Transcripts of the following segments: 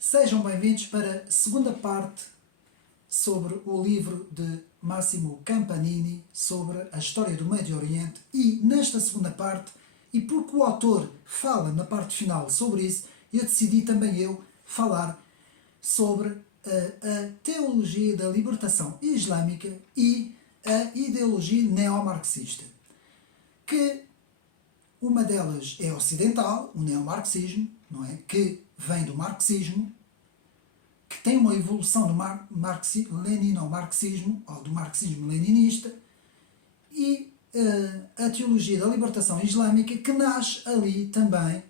Sejam bem-vindos para a segunda parte sobre o livro de Massimo Campanini sobre a história do Médio Oriente e nesta segunda parte, e porque o autor fala na parte final sobre isso, eu decidi também eu falar sobre a teologia da libertação islâmica e a ideologia neomarxista, que uma delas é ocidental, o neomarxismo, não é? Que vem do marxismo, que tem uma evolução do lenino-marxismo, ou do marxismo-leninista, e a teologia da libertação islâmica, que nasce ali também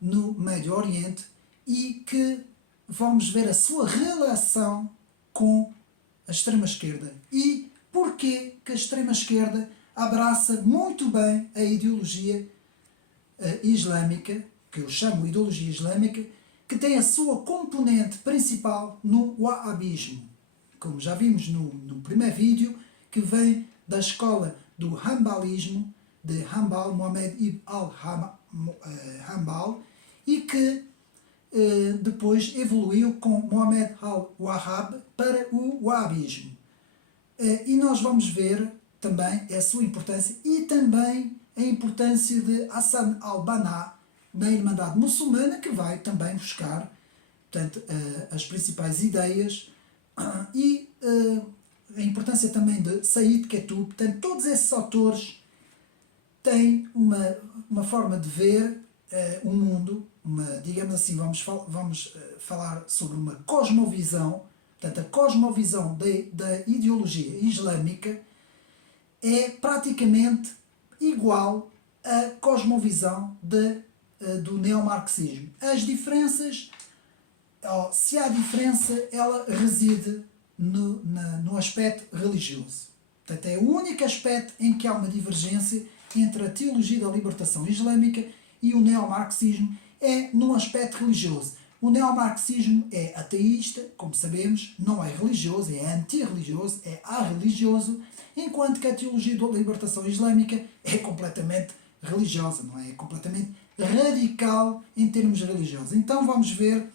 no Médio Oriente e que vamos ver a sua relação com a extrema-esquerda e porquê que a extrema-esquerda abraça muito bem a ideologia islâmica, que eu chamo ideologia islâmica, que tem a sua componente principal no wahhabismo, como já vimos no primeiro vídeo, que vem da escola do Hanbalismo, de Hanbal, Mohammed ibn al-Hanbal, e que depois evoluiu com Mohammed al-Wahhab para o wahhabismo. E nós vamos ver também a sua importância e também a importância de Hassan al-Banna na Irmandade Muçulmana, que vai também buscar, portanto, as principais ideias e a importância também de Said Qutb. Portanto, todos esses autores têm uma forma de ver o mundo, digamos assim, vamos falar sobre uma cosmovisão. Portanto, a cosmovisão da ideologia islâmica é praticamente igual à cosmovisão do neomarxismo. As diferenças, se há diferença, ela reside no aspecto religioso. Portanto, é o único aspecto em que há uma divergência entre a teologia da libertação islâmica e o neomarxismo, é no aspecto religioso. O neomarxismo é ateísta, como sabemos, não é religioso, é antirreligioso, é arreligioso, enquanto que a teologia da libertação islâmica é completamente religiosa, não é? É completamente radical em termos religiosos. Então vamos ver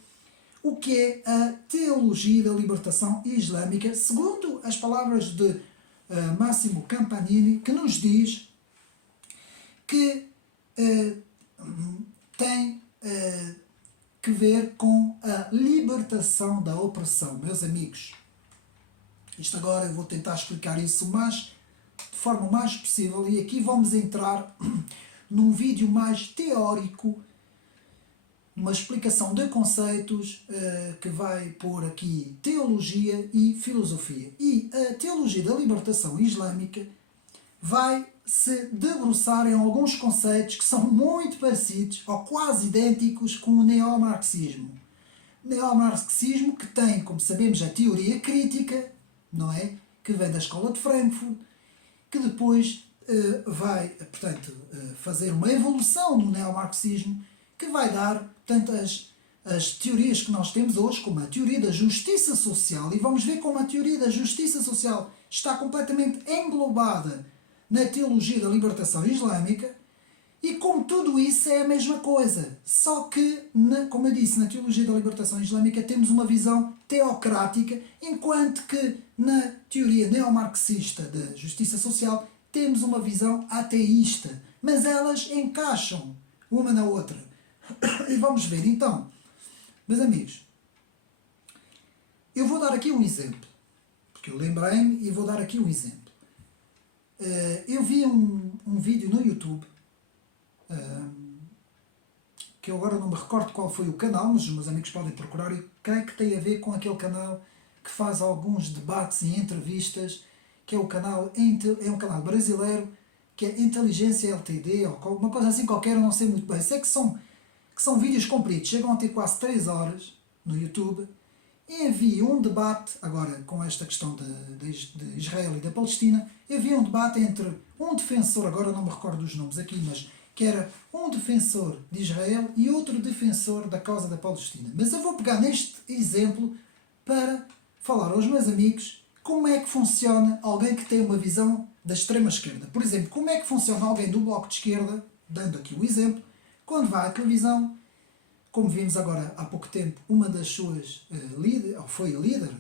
o que é a teologia da libertação islâmica, segundo as palavras de Massimo Campanini, que nos diz que tem que ver com a libertação da opressão. Meus amigos, isto agora eu vou tentar explicar isso de forma o mais possível, e aqui vamos entrar num vídeo mais teórico, uma explicação de conceitos que vai pôr aqui teologia e filosofia. E a teologia da libertação islâmica vai se debruçar em alguns conceitos que são muito parecidos ou quase idênticos com o neomarxismo. O neomarxismo que tem, como sabemos, a teoria crítica, não é? Que vem da escola de Frankfurt, que depois vai, portanto, fazer uma evolução no neomarxismo, que vai dar, portanto, as teorias que nós temos hoje, como a teoria da justiça social, e vamos ver como a teoria da justiça social está completamente englobada na teologia da libertação islâmica, e como tudo isso é a mesma coisa, só que, como eu disse, na teologia da libertação islâmica temos uma visão teocrática, enquanto que na teoria neomarxista da justiça social temos uma visão ateísta, mas elas encaixam uma na outra. E vamos ver então, meus amigos, eu vou dar aqui um exemplo, porque eu lembrei-me e vou dar aqui um exemplo. Eu vi um vídeo no YouTube, que eu agora não me recordo qual foi o canal, mas os meus amigos podem procurar, e creio que tem a ver com aquele canal que faz alguns debates e entrevistas, que é um canal brasileiro, que é Inteligência LTD, ou alguma coisa assim qualquer, eu não sei muito bem. Sei que são vídeos compridos, chegam a ter quase 3 horas no YouTube, e havia um debate, agora com esta questão de Israel e da Palestina, havia um debate entre um defensor, agora não me recordo dos nomes aqui, mas que era um defensor de Israel e outro defensor da causa da Palestina. Mas eu vou pegar neste exemplo para falar aos meus amigos como é que funciona alguém que tem uma visão da extrema-esquerda. Por exemplo, como é que funciona alguém do Bloco de Esquerda, dando aqui o exemplo, quando vai à televisão, como vimos agora há pouco tempo, uma das suas líderes, ou foi líder,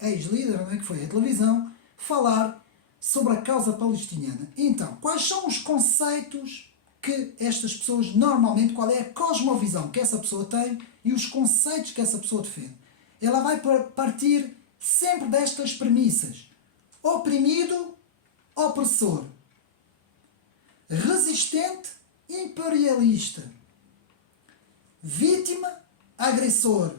ex-líder, não é, que foi a televisão, falar sobre a causa palestiniana. Então, quais são os conceitos que estas pessoas normalmente, qual é a cosmovisão que essa pessoa tem e os conceitos que essa pessoa defende? Ela vai partir sempre destas premissas: oprimido, opressor; resistente, imperialista; vítima, agressor;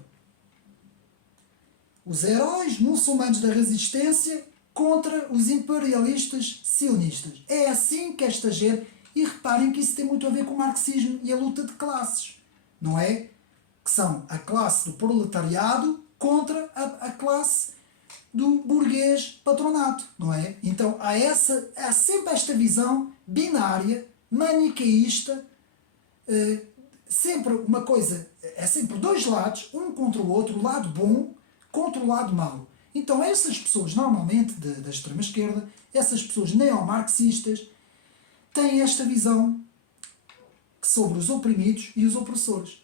os heróis muçulmanos da resistência contra os imperialistas sionistas. É assim que esta gente... E reparem que isso tem muito a ver com o marxismo e a luta de classes, não é? Que são a classe do proletariado contra a classe do burguês patronato, não é? Então há sempre esta visão binária, maniqueísta, sempre uma coisa, é sempre dois lados, um contra o outro, o lado bom contra o lado mau. Então essas pessoas, normalmente da extrema-esquerda, essas pessoas neomarxistas, têm esta visão sobre os oprimidos e os opressores,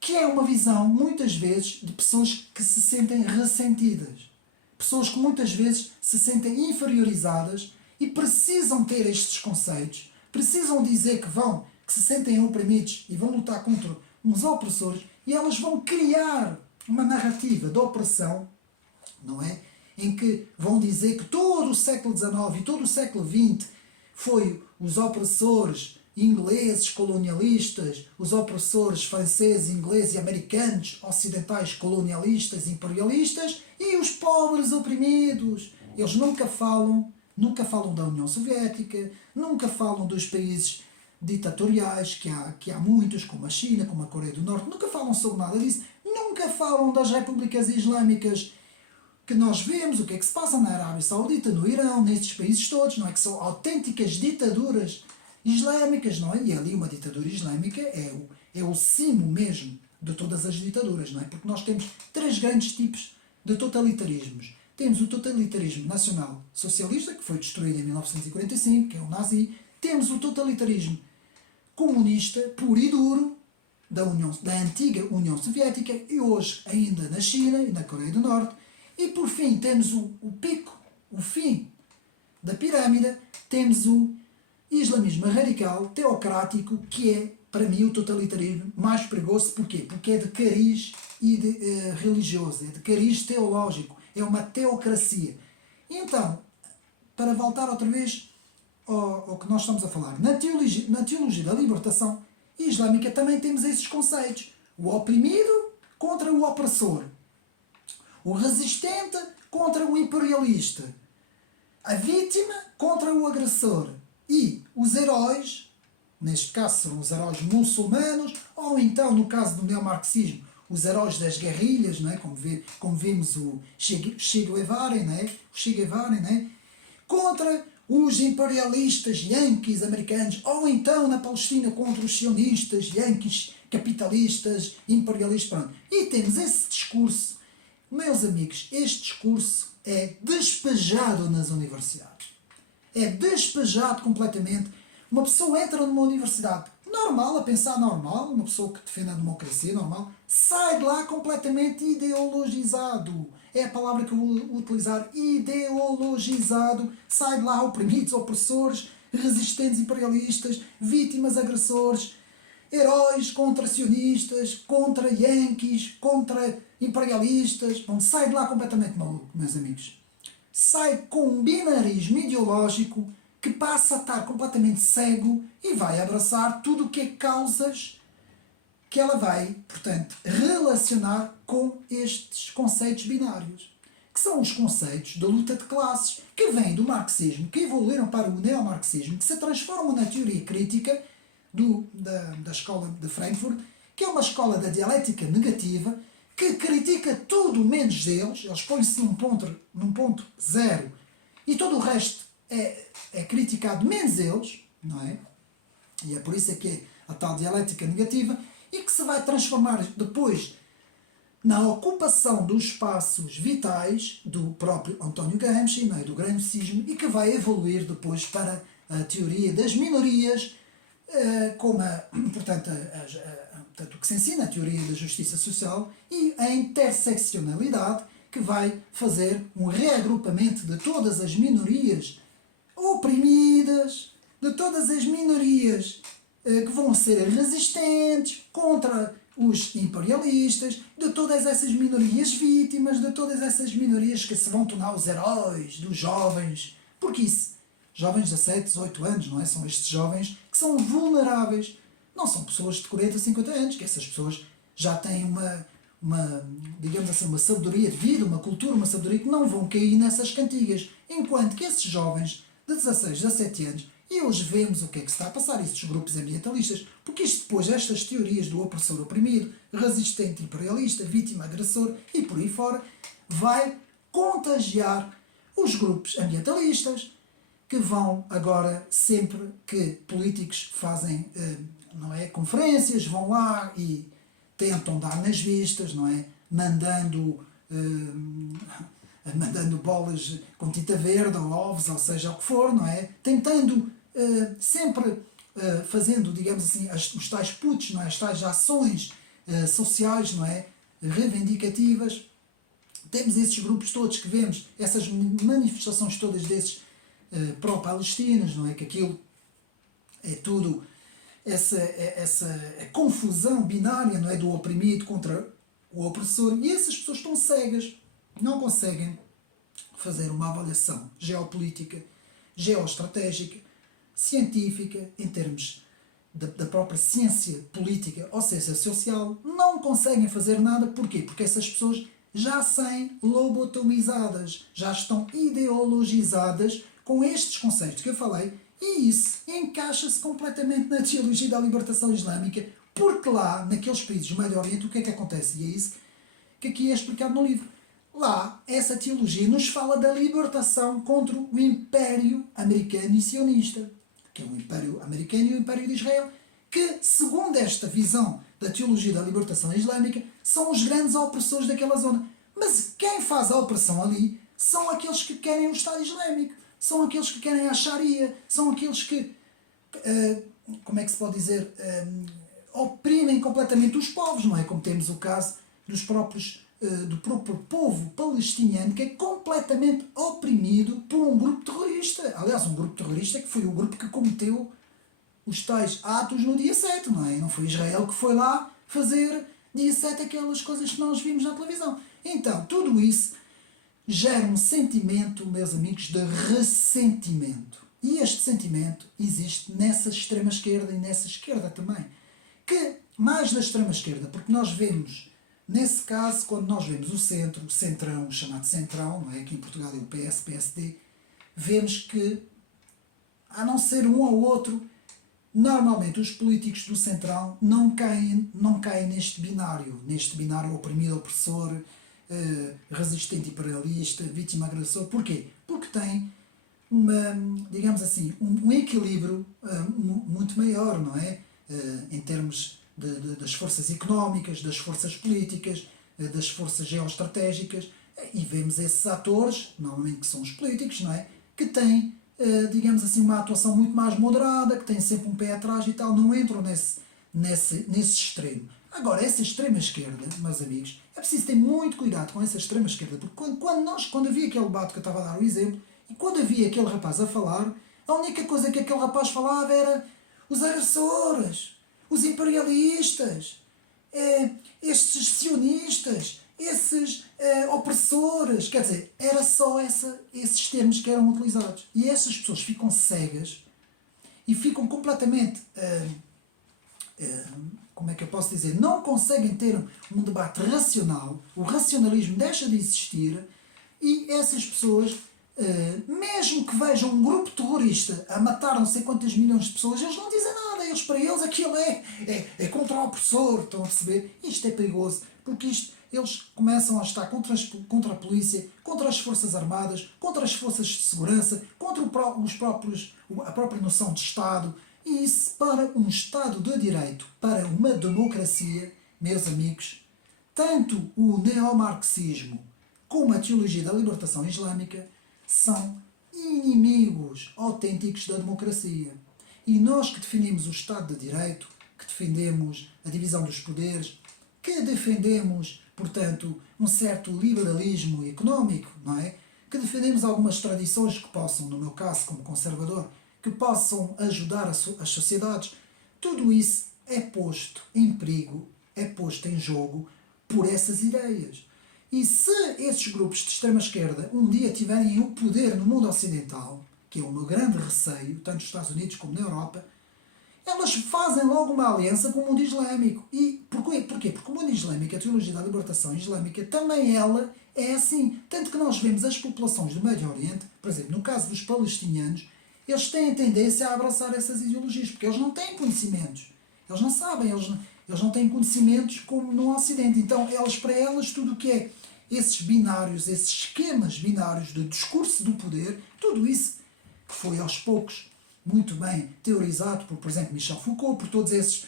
que é uma visão, muitas vezes, de pessoas que se sentem ressentidas, pessoas que muitas vezes se sentem inferiorizadas e precisam ter estes conceitos, precisam dizer que se sentem oprimidos e vão lutar contra uns opressores, e elas vão criar uma narrativa de opressão, não é? Em que vão dizer que todo o século XIX e todo o século XX foi os opressores ingleses colonialistas, os opressores franceses, ingleses e americanos ocidentais colonialistas, imperialistas, e os pobres oprimidos. Eles nunca falam da União Soviética, nunca falam dos países ditatoriais, que há muitos, como a China, como a Coreia do Norte, nunca falam sobre nada disso, nunca falam das repúblicas islâmicas que nós vemos, o que é que se passa na Arábia Saudita, no Irão, nestes países todos, não é? Que são autênticas ditaduras islâmicas, não é? E ali uma ditadura islâmica é o cimo mesmo de todas as ditaduras, não é? Porque nós temos três grandes tipos de totalitarismos. Temos o totalitarismo nacional socialista, que foi destruído em 1945, que é o nazi. Temos o totalitarismo comunista, puro e duro, da antiga União Soviética, e hoje ainda na China e na Coreia do Norte. E por fim temos o pico, o fim da pirâmide, temos o islamismo radical, teocrático, que é, para mim, o totalitarismo mais perigoso. Porquê? Porque é de cariz religioso, é de cariz teológico, é uma teocracia. E então, para voltar outra vez ao que nós estamos a falar, na teologia da libertação islâmica também temos esses conceitos: o oprimido contra o opressor, o resistente contra o imperialista, a vítima contra o agressor, e os heróis, neste caso serão os heróis muçulmanos, ou então, no caso do neomarxismo, os heróis das guerrilhas, não é? Como vimos o Che Guevara, não é? O Che Guevara, não é? Contra os imperialistas yanquis americanos, ou então na Palestina contra os sionistas, yanquis, capitalistas, imperialistas, pronto. E temos esse discurso. Meus amigos, este discurso é despejado nas universidades. É despejado completamente. Uma pessoa entra numa universidade normal, a pensar normal, uma pessoa que defende a democracia normal, sai de lá completamente ideologizado. É a palavra que eu vou utilizar: ideologizado. Sai de lá oprimidos, opressores, resistentes, imperialistas, vítimas, agressores, heróis contra sionistas, contra yanquis, contra imperialistas. Bom, sai de lá completamente maluco, meus amigos. Sai com um binarismo ideológico que passa a estar completamente cego e vai abraçar tudo o que é causas que ela vai, portanto, relacionar com estes conceitos binários, que são os conceitos da luta de classes, que vêm do marxismo, que evoluíram para o neomarxismo, que se transformam na teoria crítica da escola de Frankfurt, que é uma escola da dialética negativa, que critica tudo menos eles põem-se num ponto zero, e todo o resto é criticado menos eles, não é? E é por isso que é a tal dialética negativa, e que se vai transformar depois na ocupação dos espaços vitais do próprio António Gramsci, não é? Do gramscismo, e que vai evoluir depois para a teoria das minorias, como portanto, portanto, o que se ensina, a teoria da justiça social, e a interseccionalidade, que vai fazer um reagrupamento de todas as minorias oprimidas, de todas as minorias que vão ser resistentes contra os imperialistas, de todas essas minorias vítimas, de todas essas minorias que se vão tornar os heróis dos jovens. Porque isso, jovens de 17, 18 anos, não é? São estes jovens que são vulneráveis. Não são pessoas de 40, 50 anos, que essas pessoas já têm digamos assim, uma sabedoria de vida, uma cultura, uma sabedoria que não vão cair nessas cantigas. Enquanto que esses jovens de 16, 17 anos, e hoje vemos o que é que se está a passar, estes grupos ambientalistas, porque isto depois, estas teorias do opressor oprimido, resistente imperialista, vítima agressor e por aí fora, vai contagiar os grupos ambientalistas, que vão agora, sempre que políticos fazem não é, conferências, vão lá e tentam dar nas vistas, não é? Mandando bolas com tinta verde ou ovos, ou seja o que for, não é? Tentando sempre fazendo, digamos assim, os tais putos, não é? As tais ações sociais, não é? Reivindicativas. Temos esses grupos todos que vemos, essas manifestações todas desses pró-palestinos, não é? Que aquilo é tudo essa confusão binária, não é? Do oprimido contra o opressor, e essas pessoas estão cegas, não conseguem fazer uma avaliação geopolítica, geoestratégica, científica, em termos da própria ciência política ou ciência social, não conseguem fazer nada. Porquê? Porque essas pessoas já são lobotomizadas, já estão ideologizadas com estes conceitos que eu falei, e isso encaixa-se completamente na teologia da libertação islâmica, porque lá, naqueles países do Médio Oriente, o que é que acontece? E é isso que aqui é explicado no livro. Lá, essa teologia nos fala da libertação contra o Império Americano e Sionista, que é o Império Americano e o Império de Israel, que, segundo esta visão da teologia da libertação islâmica, são os grandes opressores daquela zona. Mas quem faz a opressão ali são aqueles que querem o Estado Islâmico, são aqueles que querem a Sharia, são aqueles que, como é que se pode dizer, oprimem completamente os povos, não é? Como temos o caso do próprio povo palestiniano, que é completamente oprimido por um grupo terrorista. Aliás, um grupo terrorista que foi o grupo que cometeu os tais atos no dia 7, não é? Não foi Israel que foi lá fazer dia 7 aquelas coisas que nós vimos na televisão. Então, tudo isso gera um sentimento, meus amigos, de ressentimento. E este sentimento existe nessa extrema-esquerda e nessa esquerda também. Que, mais da extrema-esquerda, porque nós vemos, nesse caso, quando nós vemos o centro, o centrão, o chamado centrão, não é? Aqui em Portugal é o PS, PSD, vemos que, a não ser um ou outro, normalmente os políticos do centrão não caem neste binário oprimido, opressor, resistente imperialista, vítima agressor. Porquê? Porque tem digamos assim, um equilíbrio muito maior, não é? Em termos das forças económicas, das forças políticas, das forças geoestratégicas, e vemos esses atores, normalmente que são os políticos, não é? Que têm, digamos assim, uma atuação muito mais moderada, que têm sempre um pé atrás e tal, não entram nesse extremo. Agora, essa extrema-esquerda, meus amigos, é preciso ter muito cuidado com essa extrema-esquerda, porque quando havia aquele debate que eu estava a dar o exemplo, e quando havia aquele rapaz a falar, a única coisa que aquele rapaz falava era os agressores, os imperialistas, estes sionistas, esses opressores. Quer dizer, era só esses termos que eram utilizados. E essas pessoas ficam cegas e ficam completamente, como é que eu posso dizer, não conseguem ter um debate racional, o racionalismo deixa de existir, e essas pessoas, mesmo que vejam um grupo terrorista a matar não sei quantas milhões de pessoas, eles não dizem nada. Para eles aquilo é contra o opressor. Estão a perceber? Isto é perigoso, porque eles começam a estar contra a polícia, contra as forças armadas, contra as forças de segurança, contra a própria noção de Estado. E isso, para um Estado de Direito, para uma democracia, meus amigos, tanto o neomarxismo como a teologia da libertação islâmica são inimigos autênticos da democracia. E nós que defendemos o Estado de Direito, que defendemos a divisão dos poderes, que defendemos, portanto, um certo liberalismo económico, não é? Que defendemos algumas tradições que possam, no meu caso como conservador, que possam ajudar as sociedades. Tudo isso é posto em perigo, é posto em jogo por essas ideias. E se esses grupos de extrema-esquerda um dia tiverem o poder no mundo ocidental, que é o meu grande receio, tanto nos Estados Unidos como na Europa, elas fazem logo uma aliança com o mundo islâmico. E porquê? Porque o mundo islâmico, a teologia da libertação islâmica, também ela é assim. Tanto que nós vemos as populações do Médio Oriente, por exemplo, no caso dos palestinianos, eles têm tendência a abraçar essas ideologias, porque eles não têm conhecimentos. Eles não sabem, eles não têm conhecimentos como no Ocidente. Então, para elas, tudo o que é esses binários, esses esquemas binários de discurso do poder, tudo isso que foi aos poucos muito bem teorizado por exemplo, Michel Foucault, por todos esses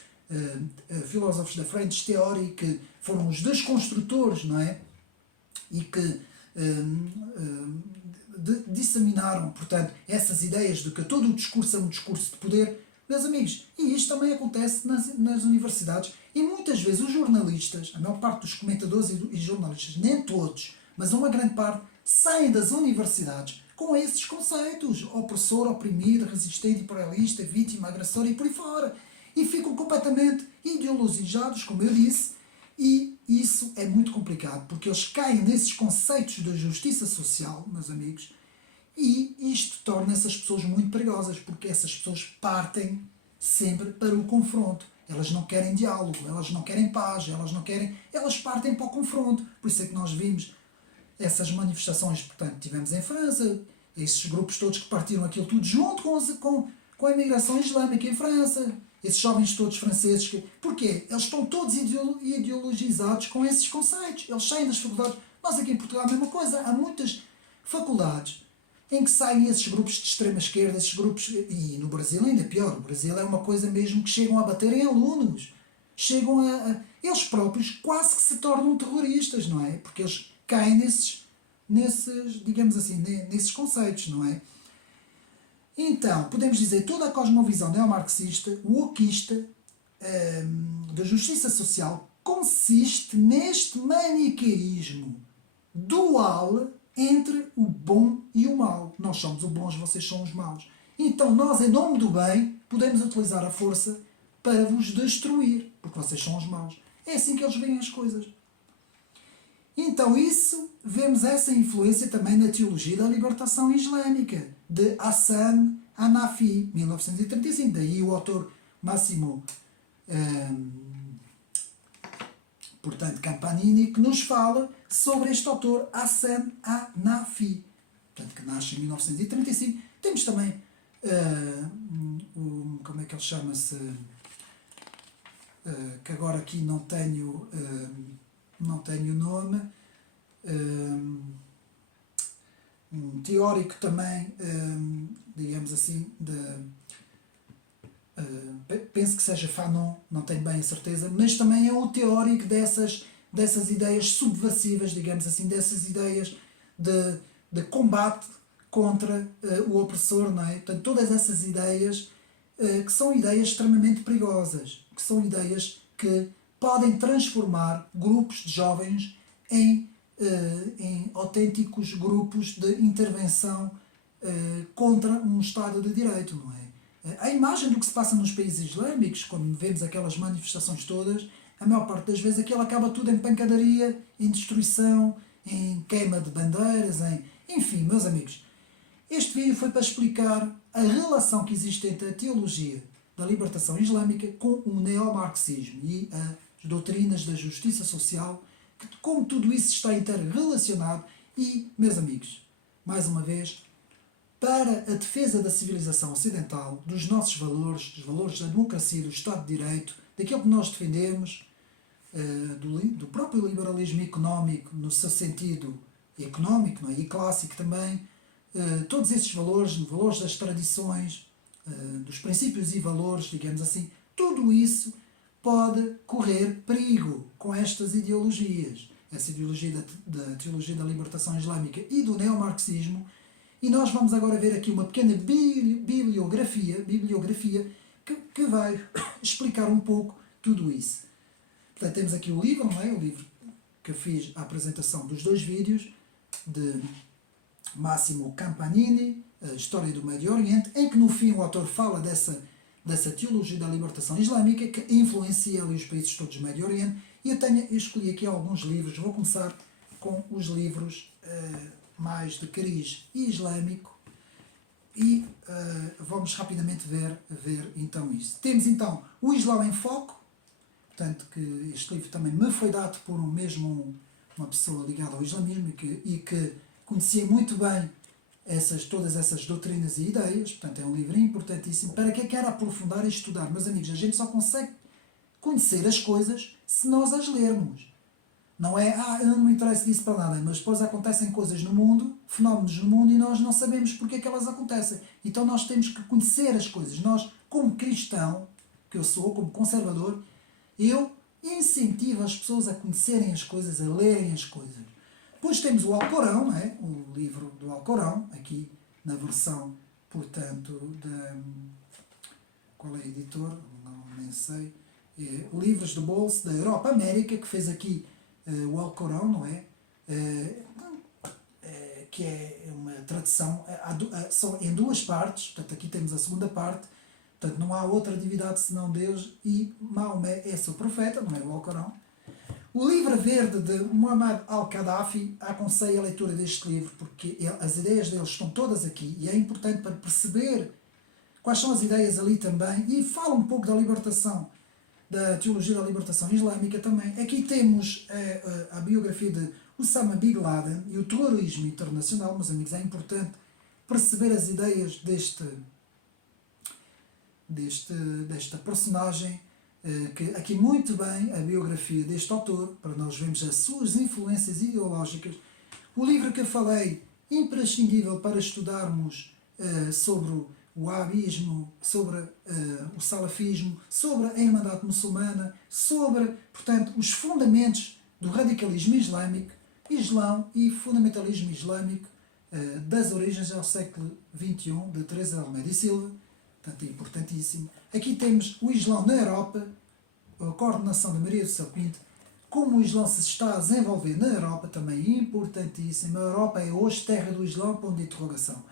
filósofos da French Theory que foram os desconstrutores, não é? E que disseminaram, portanto, essas ideias de que todo o discurso é um discurso de poder. Meus amigos, e isto também acontece nas universidades e muitas vezes os jornalistas, a maior parte dos comentadores e jornalistas, nem todos, mas uma grande parte, saem das universidades com esses conceitos: opressor, oprimido, resistente, imperialista, vítima, agressor e por aí fora. E ficam completamente ideologizados, como eu disse, e isso é muito complicado, porque eles caem nesses conceitos de justiça social, meus amigos, e isto torna essas pessoas muito perigosas, porque essas pessoas partem sempre para o confronto. Elas não querem diálogo, elas não querem paz, elas partem para o confronto. Por isso é que nós vimos essas manifestações, portanto, tivemos em França, esses grupos todos que partiram aquilo tudo junto com a imigração islâmica em França, esses jovens todos franceses. Porquê? Eles estão todos ideologizados com esses conceitos. Eles saem das faculdades. Nós aqui em Portugal a mesma coisa. Há muitas faculdades em que saem esses grupos de extrema-esquerda, esses grupos, e no Brasil ainda é pior. O Brasil é uma coisa mesmo que chegam a bater em alunos. Eles próprios quase que se tornam terroristas, não é? Porque eles caem nesses, digamos assim, nesses conceitos, não é? Então, podemos dizer, toda a cosmovisão neomarxista, wokista, da justiça social, consiste neste maniqueísmo dual entre o bom e o mau. Nós somos os bons, vocês são os maus. Então, nós, em nome do bem, podemos utilizar a força para vos destruir, porque vocês são os maus. É assim que eles veem as coisas. Então, vemos essa influência também na teologia da libertação islâmica, de Hassan Hanafi, 1935. Daí o autor Massimo portanto, Campanini, que nos fala sobre este autor Hassan Hanafi, portanto, que nasce em 1935. Temos também, como é que ele chama-se, que agora aqui não tenho o nome, um teórico também, digamos assim, penso que seja Fanon, não tenho bem a certeza, mas também é um teórico dessas ideias subversivas, digamos assim, dessas ideias de combate contra o opressor, não é? Portanto, todas essas ideias que são ideias extremamente perigosas, que são ideias que podem transformar grupos de jovens em autênticos grupos de intervenção contra um Estado de Direito, não é? A imagem do que se passa nos países islâmicos, quando vemos aquelas manifestações todas, a maior parte das vezes aquilo acaba tudo em pancadaria, em destruição, em queima de bandeiras, enfim, meus amigos. Este vídeo foi para explicar a relação que existe entre a teologia da libertação islâmica com o neomarxismo e as doutrinas da justiça social, como tudo isso está interrelacionado. E, meus amigos, mais uma vez, para a defesa da civilização ocidental, dos nossos valores, dos valores da democracia, do Estado de Direito, daquilo que nós defendemos, do próprio liberalismo económico, no seu sentido económico, não é? E clássico também, todos esses valores, valores das tradições, dos princípios e valores, digamos assim, tudo isso pode correr perigo com estas ideologias. Essa ideologia da teologia da libertação islâmica e do neomarxismo. E nós vamos agora ver aqui uma pequena bibliografia que vai explicar um pouco tudo isso. Portanto, temos aqui o livro, não é? O livro que fiz a apresentação dos 2 vídeos de Massimo Campanini, a História do Médio Oriente, em que no fim o autor fala dessa teologia da libertação islâmica que influencia ali os países todos do Médio Oriente. E eu escolhi aqui alguns livros. Vou começar com os livros mais de cariz islâmico e vamos rapidamente ver então isso. Temos então o Islão em Foco, portanto que este livro também me foi dado por uma pessoa ligada ao islamismo e que conhecia muito bem todas essas doutrinas e ideias. Portanto é um livro importantíssimo para quem quer aprofundar e estudar. Meus amigos, a gente só consegue conhecer as coisas se nós as lermos. Não é, eu não me interessa disso para nada, mas depois acontecem coisas no mundo, fenómenos no mundo, e nós não sabemos porque é que elas acontecem. Então nós temos que conhecer as coisas. Nós, como cristão, que eu sou, como conservador, eu incentivo as pessoas a conhecerem as coisas, a lerem as coisas. Depois temos o Alcorão, não é? O livro do Alcorão, aqui na versão, portanto, qual é o editor? Não, nem sei. Livros de bolso da Europa América, que fez aqui o Alcorão, não é? Que é uma tradução só em 2 partes, portanto aqui temos a segunda parte, portanto não há outra divindade senão Deus e Maomé é seu profeta, não é o Alcorão. O livro verde de Muammar al-Qaddafi, aconselho a leitura deste livro porque as ideias dele estão todas aqui e é importante para perceber quais são as ideias ali também e fala um pouco da libertação, da teologia da libertação islâmica também. Aqui temos a biografia de Osama Bin Laden e o terrorismo internacional. Meus amigos, é importante perceber as ideias desta personagem, que aqui muito bem a biografia deste autor, para nós vermos as suas influências ideológicas. O livro que eu falei, imprescindível para estudarmos sobre o wahhabismo, sobre o salafismo, sobre a Irmandade Muçulmana, sobre, portanto, os fundamentos do radicalismo islâmico, Islão e fundamentalismo islâmico das origens ao século XXI, de Teresa de Almeida e Silva, portanto é importantíssimo. Aqui temos o Islão na Europa, a coordenação de Maria do Céu Pinto, como o Islão se está a desenvolver na Europa, também é importantíssimo. A Europa é hoje terra do Islão, ponto de interrogação.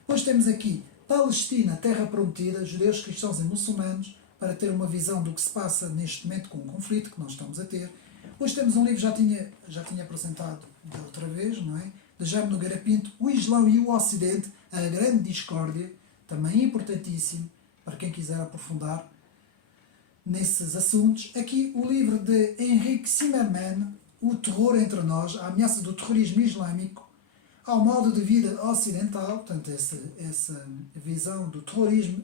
Depois temos aqui Palestina, terra prometida, judeus, cristãos e muçulmanos, para ter uma visão do que se passa neste momento com o conflito que nós estamos a ter. Hoje temos um livro, já tinha apresentado da outra vez, não é? De Jaime Nogueira Pinto, O Islão e o Ocidente, a grande discórdia, também importantíssimo para quem quiser aprofundar nesses assuntos. Aqui o livro de Henrique Zimmermann, O Terror entre Nós, a ameaça do terrorismo islâmico ao modo de vida ocidental, portanto essa visão do terrorismo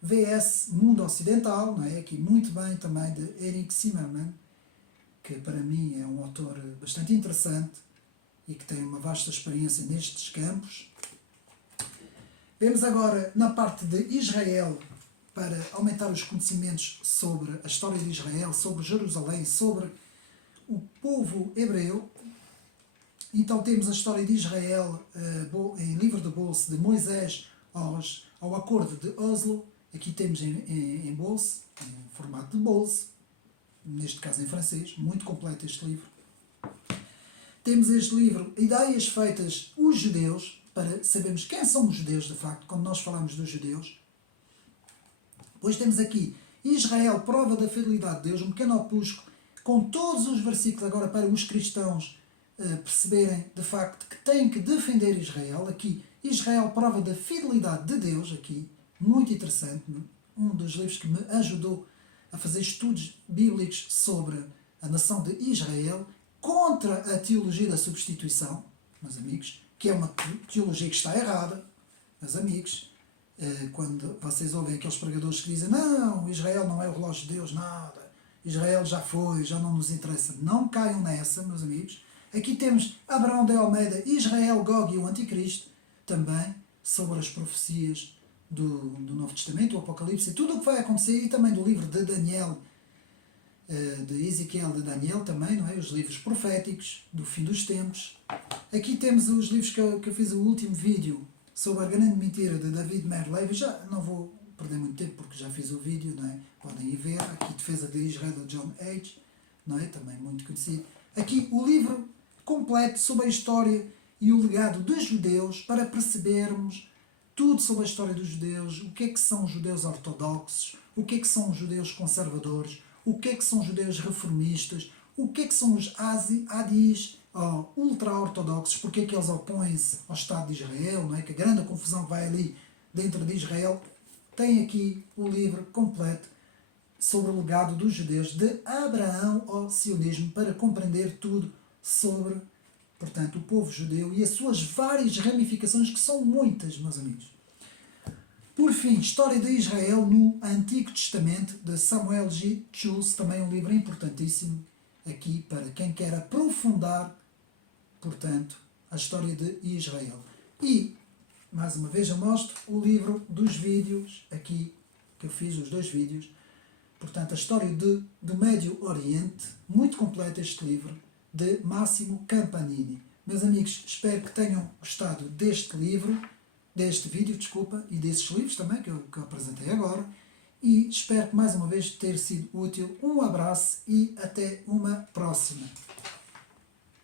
vs mundo ocidental, não é? Aqui muito bem também de Henrique Zimmermann, que para mim é um autor bastante interessante e que tem uma vasta experiência nestes campos. Vemos agora na parte de Israel, para aumentar os conhecimentos sobre a história de Israel, sobre Jerusalém, sobre o povo hebreu. Então temos a história de Israel em livro de bolso de Moisés ao acordo de Oslo. Aqui temos em bolso, em formato de bolso, neste caso em francês, muito completo este livro. Temos este livro, Ideias Feitas os Judeus, para sabermos quem são os judeus de facto, quando nós falamos dos judeus. Depois temos aqui Israel, prova da fidelidade de Deus, um pequeno opúsculo com todos os versículos agora para os cristãos perceberem de facto que têm que defender Israel. Aqui, Israel, prova da fidelidade de Deus, aqui, muito interessante, um dos livros que me ajudou a fazer estudos bíblicos sobre a nação de Israel, contra a teologia da substituição, meus amigos, que é uma teologia que está errada, meus amigos. Quando vocês ouvem aqueles pregadores que dizem não, Israel não é o relógio de Deus, nada, Israel já foi, já não nos interessa, não caiam nessa, meus amigos. Aqui temos Abraão de Almeida, Israel, Gog e o Anticristo, também sobre as profecias do Novo Testamento, o Apocalipse, e tudo o que vai acontecer, e também do livro de Daniel, de Ezequiel, de Daniel também, não é? Os livros proféticos do fim dos tempos. Aqui temos os livros que eu fiz o último vídeo sobre a grande mentira de David Meir-Levy. Já não vou perder muito tempo porque já fiz o vídeo, não é? Podem ir ver. Aqui Defesa de Israel de John H. não é? Também muito conhecido. Aqui o livro completo sobre a história e o legado dos judeus, para percebermos tudo sobre a história dos judeus, o que é que são os judeus ortodoxos, o que é que são os judeus conservadores, o que é que são os judeus reformistas, o que é que são os hadis, ultra-ortodoxos, porque é que eles opõem-se ao Estado de Israel, não é? Que a grande confusão que vai ali dentro de Israel. Tem aqui o livro completo sobre o legado dos judeus de Abraão ao sionismo, para compreender tudo sobre, portanto, o povo judeu e as suas várias ramificações, que são muitas, meus amigos. Por fim, História de Israel no Antigo Testamento, de Samuel G. Schultz, também um livro importantíssimo aqui para quem quer aprofundar, portanto, a história de Israel. E, mais uma vez, eu mostro o livro dos vídeos, aqui, que eu fiz, os 2 vídeos. Portanto, a história do Médio Oriente, muito completo este livro, de Massimo Campanini. Meus amigos, espero que tenham gostado deste livro, deste vídeo, desculpa, e desses livros também que eu apresentei agora. E espero que mais uma vez ter sido útil. Um abraço e até uma próxima.